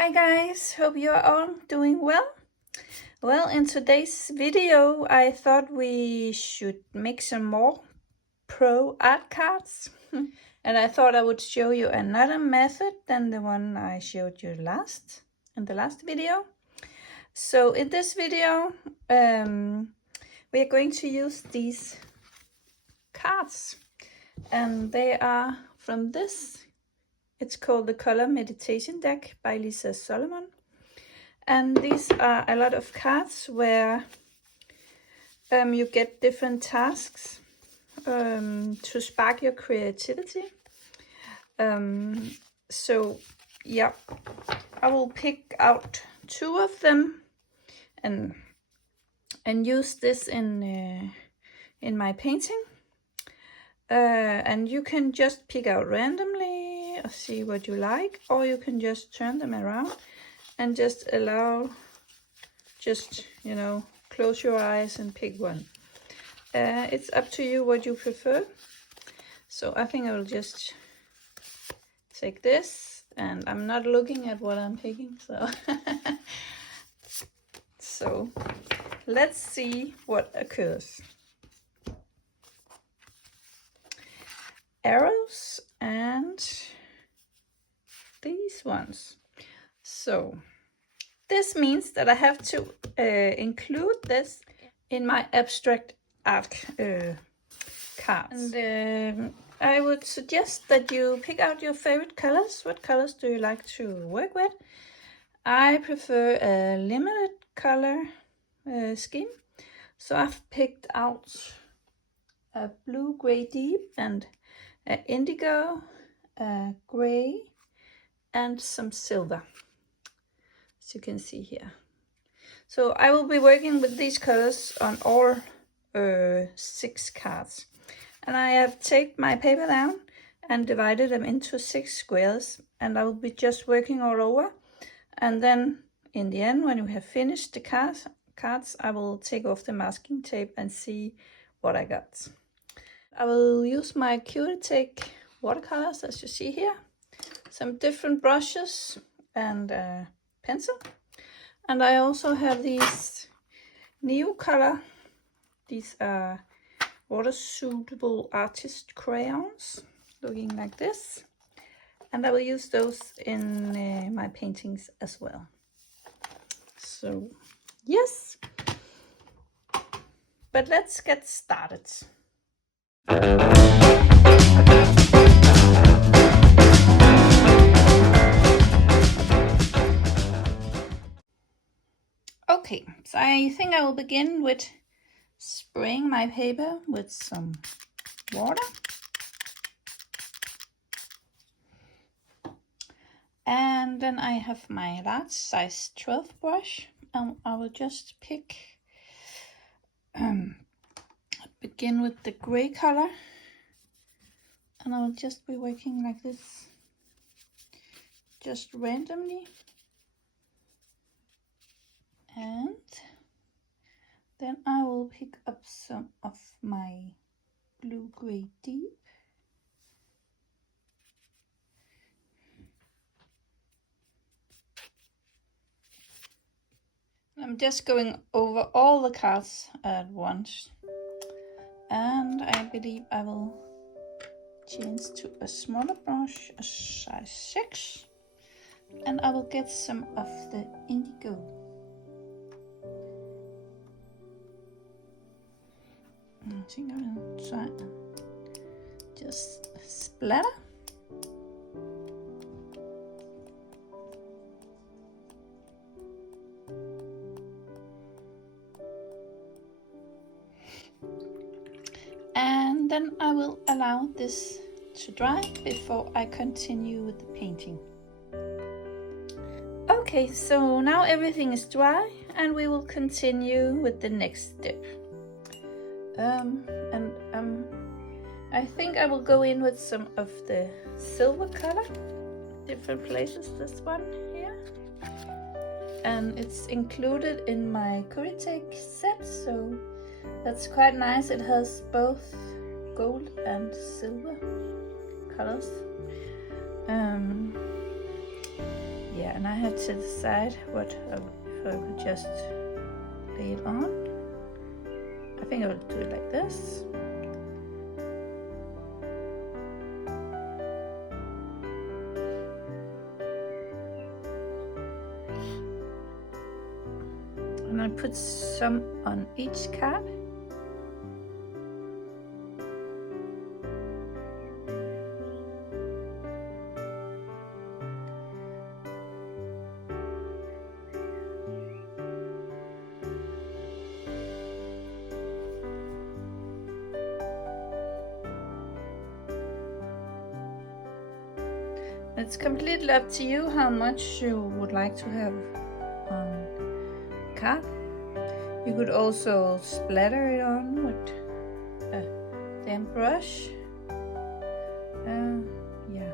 Hi guys, hope you are all doing well. Well, in today's video I thought we should make some more pro art cards. And I thought I would show you another method than the one I showed you in the last video. So in this video we are going to use these cards, and they are from this. It's called the Color Meditation Deck by Lisa Solomon. And these are a lot of cards where you get different tasks to spark your creativity. So yeah, I will pick out 2 of them and use this in my painting. And you can just pick out randomly or see what you like, or you can just turn them around and just close your eyes and pick one. It's up to you what you prefer. So I think I will just take this, and I'm not looking at what I'm picking, so so let's see what occurs. Arrows and these ones. So this means that I have to include this in my abstract art cards. And I would suggest that you pick out your favorite colors. What colors do you like to work with? I prefer a limited color scheme. So I've picked out a blue, gray, deep, and an indigo, a gray, and some silver, as you can see here. So I will be working with these colors on all 6 cards. And I have taken my paper down and divided them into 6 squares, and I will be just working all over. And then in the end, when we have finished the cards, I will take off the masking tape and see what I got. I will use my Kuretake watercolors, as you see here, some different brushes and a pencil. And I also have these Neocolours. These are water suitable artist crayons, looking like this. And I will use those in my paintings as well. So yes, but let's get started. Okay, so I think I will begin with spraying my paper with some water. And then I have my large size 12 brush, and I will just begin with the gray color, and I will just be working like this, just randomly. And then I will pick up some of my blue, gray, deep. I'm just going over all the cards at once. And I believe I will change to a smaller brush, a size 6. And I will get some of the indigo. I think I will try just splatter. And then I will allow this to dry before I continue with the painting. Okay, so now everything is dry, and we will continue with the next step. I think I will go in with some of the silver color, different places. This one here, and it's included in my Kuretake set, so that's quite nice. It has both gold and silver colors. Yeah, and I have to decide what if I would just lay it on. I think I will do it like this. And I put some on each card. It's completely up to you how much you would like to have on the card. You could also splatter it on with a damp brush. Yeah.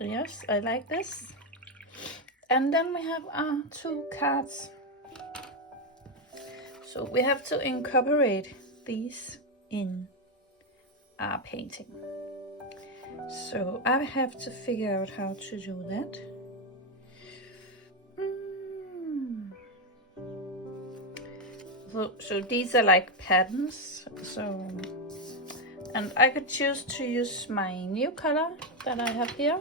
Yes, I like this. And then we have our 2 cards. So we have to incorporate these in our painting. So I have to figure out how to do that. So these are like patterns. So, and I could choose to use my Neocolour that I have here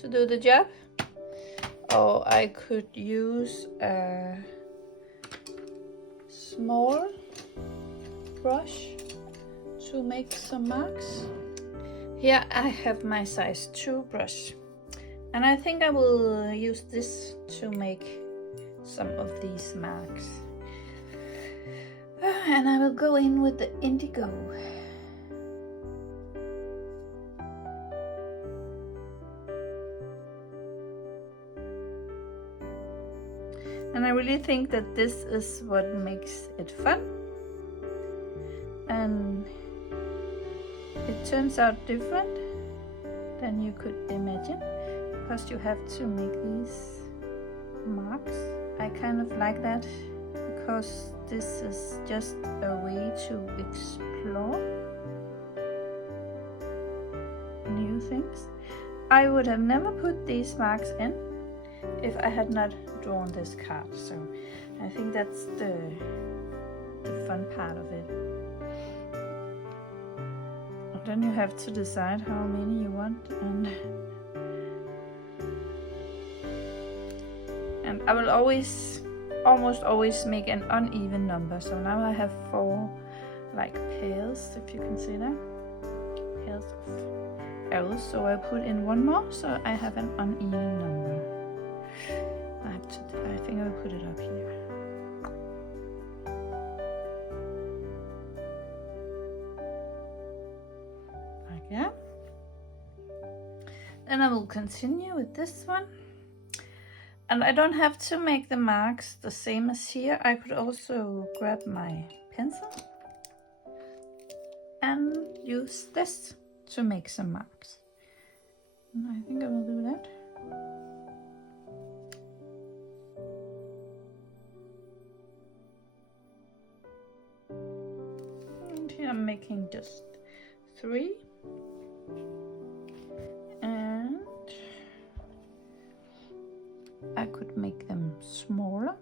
to do the job, or I could use a small brush to make some marks. Here I have my size 2 brush, and I think I will use this to make some of these marks. And I will go in with the indigo. And I really think that this is what makes it fun. And it turns out different than you could imagine, because you have to make these marks. I kind of like that, because this is just a way to explore new things. I would have never put these marks in if I had not drawn this card, so I think that's the fun part of it. And then you have to decide how many you want, and I will almost always make an uneven number. So now I have 4 like pairs, if you can see that, pairs of arrows. So I put in 1 more, so I have an uneven number. I think I'll put it up here. Like that. Then I will continue with this one. And I don't have to make the marks the same as here. I could also grab my pencil and use this to make some marks. And I think I will do that. And here I'm making just 3. And I could make them smaller.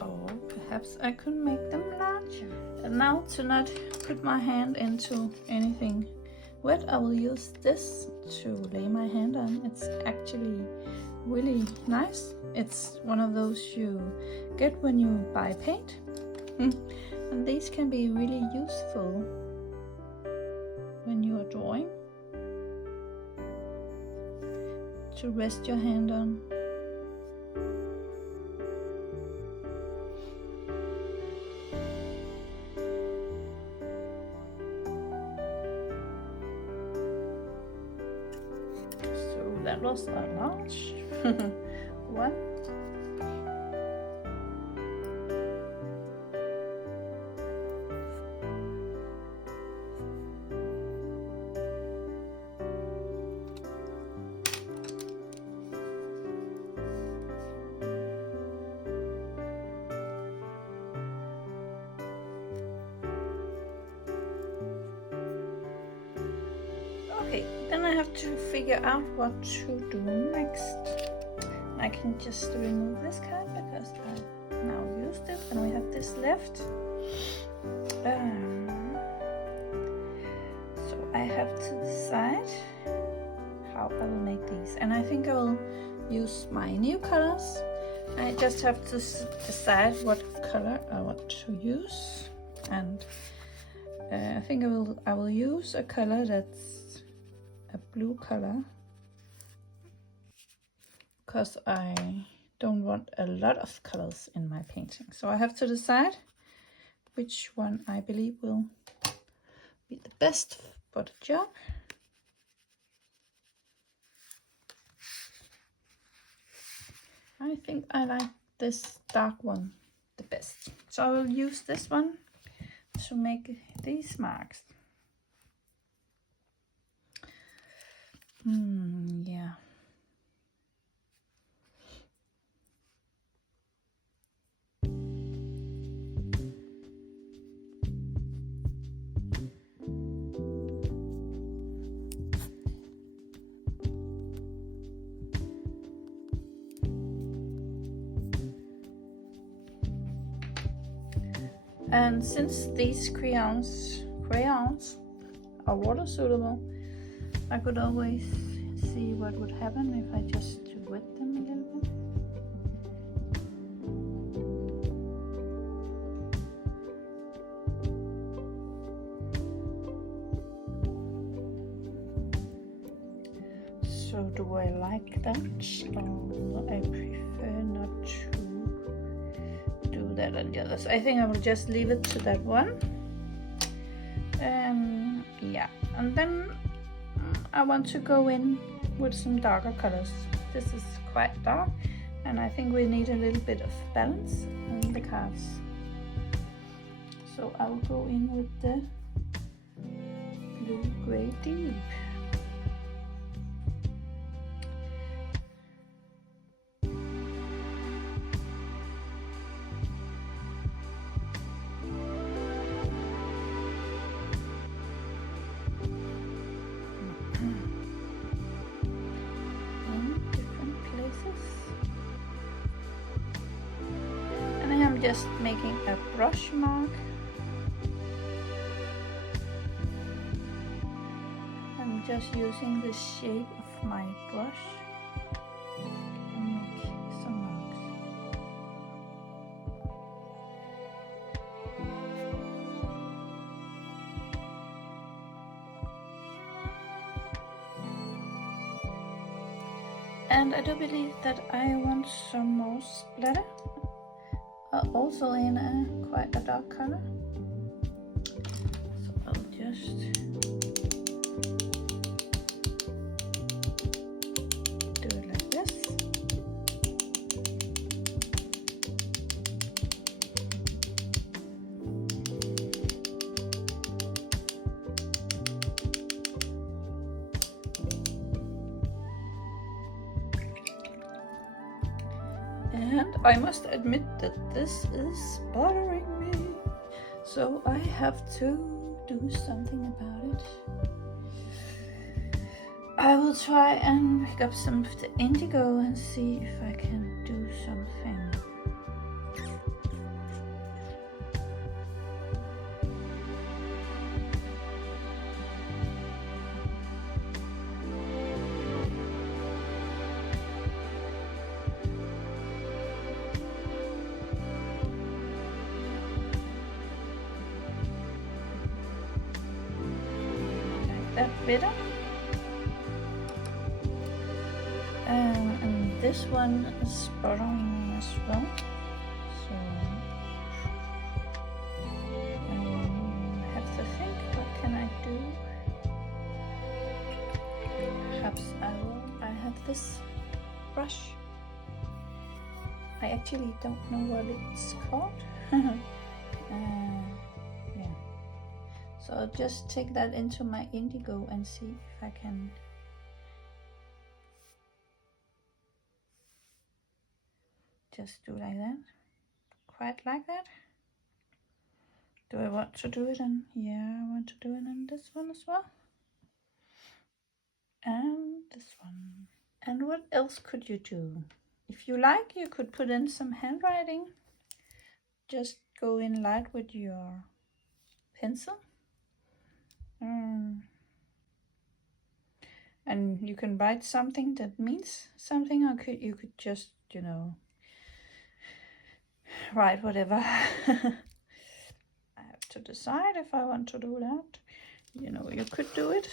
Or perhaps I could make them larger. And now, to not put my hand into anything wet, I will use this to lay my hand on. It's actually really nice. It's one of those you get when you buy paint. And these can be really useful when you are drawing, to rest your hand on. So that was a large one. Then I have to figure out what to do next. I can just remove this card because I now used it and we have this left. So I have to decide how I will make these, and I think I will use my Neocolours. I just have to decide what color I want to use, and I think I will use a color that's a blue color, because I don't want a lot of colors in my painting. So I have to decide which one I believe will be the best for the job. I think I like this dark one the best. So I will use this one to make these marks. Yeah. And since these crayons are water suitable, I could always see what would happen if I just wet them a little bit. So do I like that, or I prefer not to do that on the others? I think I will just leave it to that one. Yeah, and then I want to go in with some darker colors. This is quite dark, and I think we need a little bit of balance in the cards. So I will go in with the blue gray deep. Just making a brush mark. I'm just using the shape of my brush and make some marks. And I do believe that I want some more splatter. Also in quite a dark color, so I'll just do it like this. And I must admit that this is bothering me, so I have to do something about it. I will try and pick up some of the indigo and see if I can do something. That better. And this one is bothering me as well. So I have to think, what can I do? Perhaps I have this brush. I actually don't know what it's called. Yeah. So I'll just take that into my indigo and see if I can just do like that. Quite like that. Do I want to do it in? Yeah, I want to do it in this one as well. and this one. And what else could you do? If you like, you could put in some handwriting. Just go in light with your pencil. And you can write something that means something, or you could just, you know, write whatever. I have to decide if I want to do that. You know, you could do it.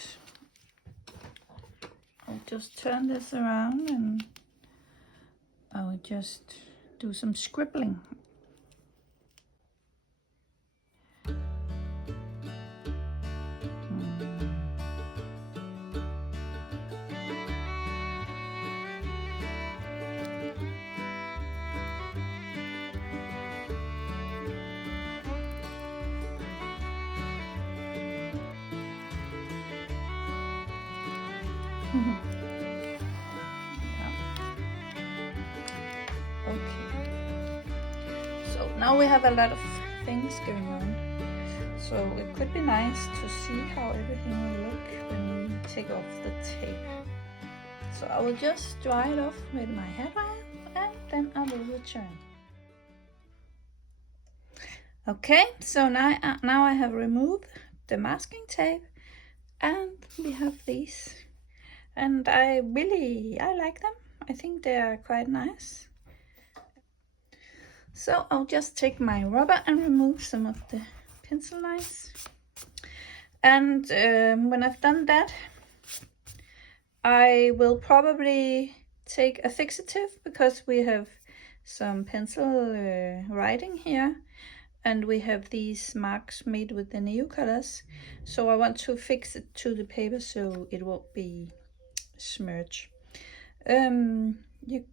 I'll just turn this around and I will just do some scribbling. Yeah. Okay. So now we have a lot of things going on. So it could be nice to see how everything will look when we take off the tape. So I will just dry it off with my hairdryer and then I will return. Okay, so now I have removed the masking tape and we have these. And I like them. I think they are quite nice. So I'll just take my rubber and remove some of the pencil lines. And when I've done that, I will probably take a fixative because we have some pencil writing here. And we have these marks made with the Neocolours. So I want to fix it to the paper so it won't be smudge. If you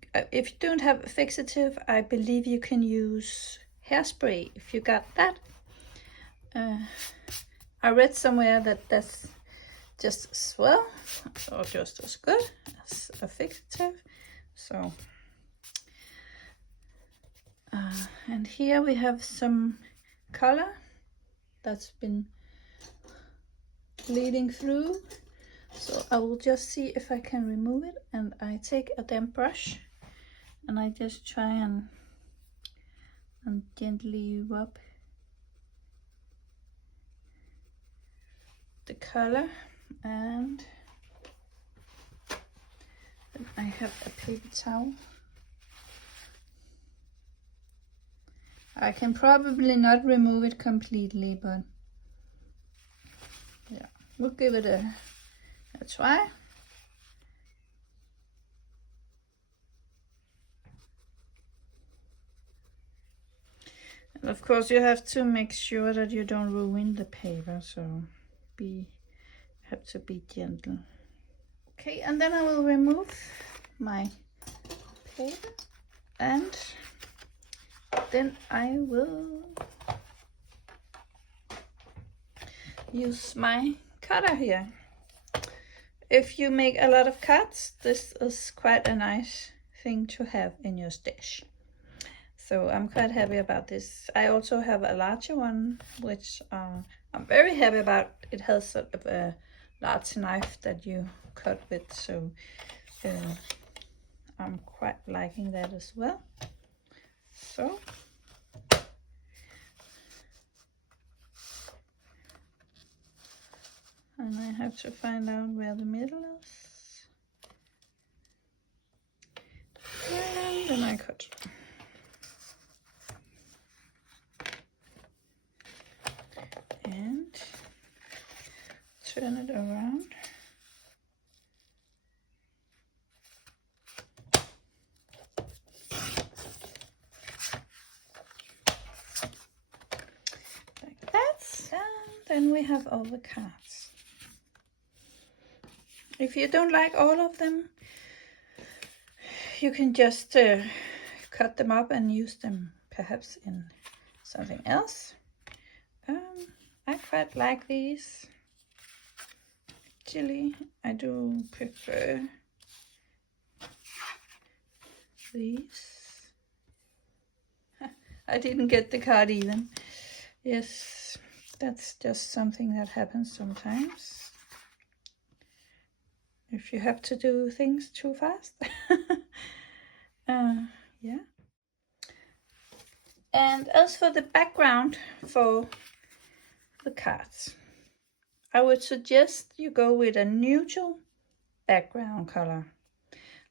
don't have a fixative, I believe you can use hairspray if you got that. I read somewhere that that's just as well, or just as good as a fixative. So, and here we have some color that's been bleeding through. So I will just see if I can remove it, and I take a damp brush and I just try and gently rub the color, and then I have a paper towel. I can probably not remove it completely, but yeah, we'll give it a try. And of course you have to make sure that you don't ruin the paper, so have to be gentle. Okay, and then I will remove my paper and then I will use my cutter here. If you make a lot of cuts, this is quite a nice thing to have in your stash. So I'm quite happy about this. I also have a larger one, which I'm very happy about. It has sort of a large knife that you cut with, so I'm quite liking that as well. So and I have to find out where the middle is. And then I cut. And turn it around. Like that. And then we have all the cards. If you don't like all of them, you can just cut them up and use them perhaps in something else. I quite like these. Actually, I do prefer these. I didn't get the card even. Yes, that's just something that happens sometimes. if you have to do things too fast. Yeah. And as for the background for the cards, I would suggest you go with a neutral background color.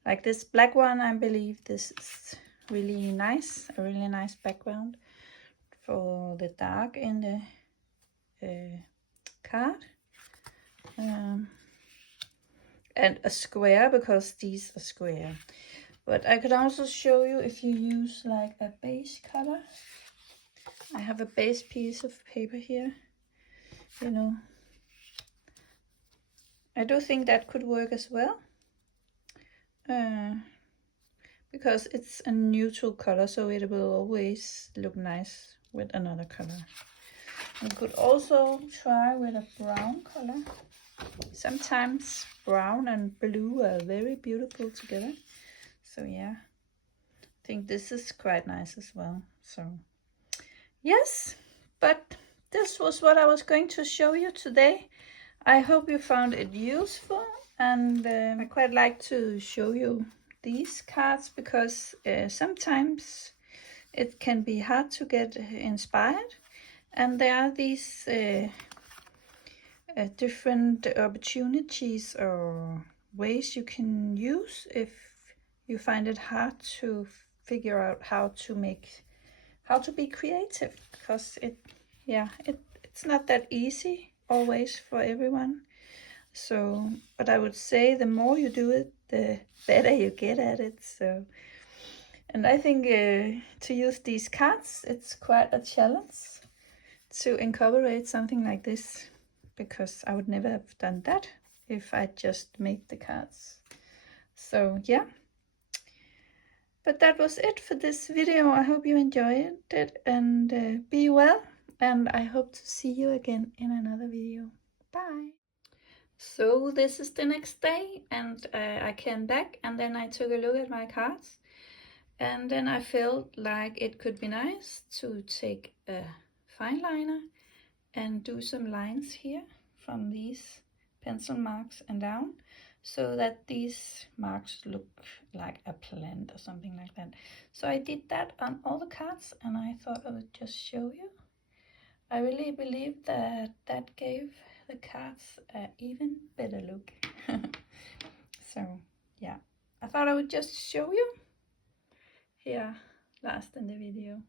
Like this black one, I believe this is really nice, a really nice background for the dark in the card. And a square, because these are square. But I could also show you if you use like a base color. I have a base piece of paper here, you know. I do think that could work as well, because it's a neutral color, so it will always look nice with another color. You could also try with a brown color. Sometimes brown and blue are very beautiful together. So yeah, I think this is quite nice as well. So yes, but this was what I was going to show you today. I hope you found it useful, and I quite like to show you these cards because sometimes it can be hard to get inspired, and there are these different opportunities or ways you can use if you find it hard to figure out how to be creative, because it's not that easy always for everyone. So, but I would say the more you do it, the better you get at it. So, and I think to use these cards, it's quite a challenge to incorporate something like this, because I would never have done that if I just made the cards. So yeah, but that was it for this video. I hope you enjoyed it, and be well, and I hope to see you again in another video. Bye. So this is the next day, and I came back, and then I took a look at my cards, and then I felt like it could be nice to take a fine liner and do some lines here from these pencil marks and down, so that these marks look like a plant or something like that. So I did that on all the cards, and I thought I would just show you. I really believe that that gave the cards an even better look. So yeah, I thought I would just show you here last in the video.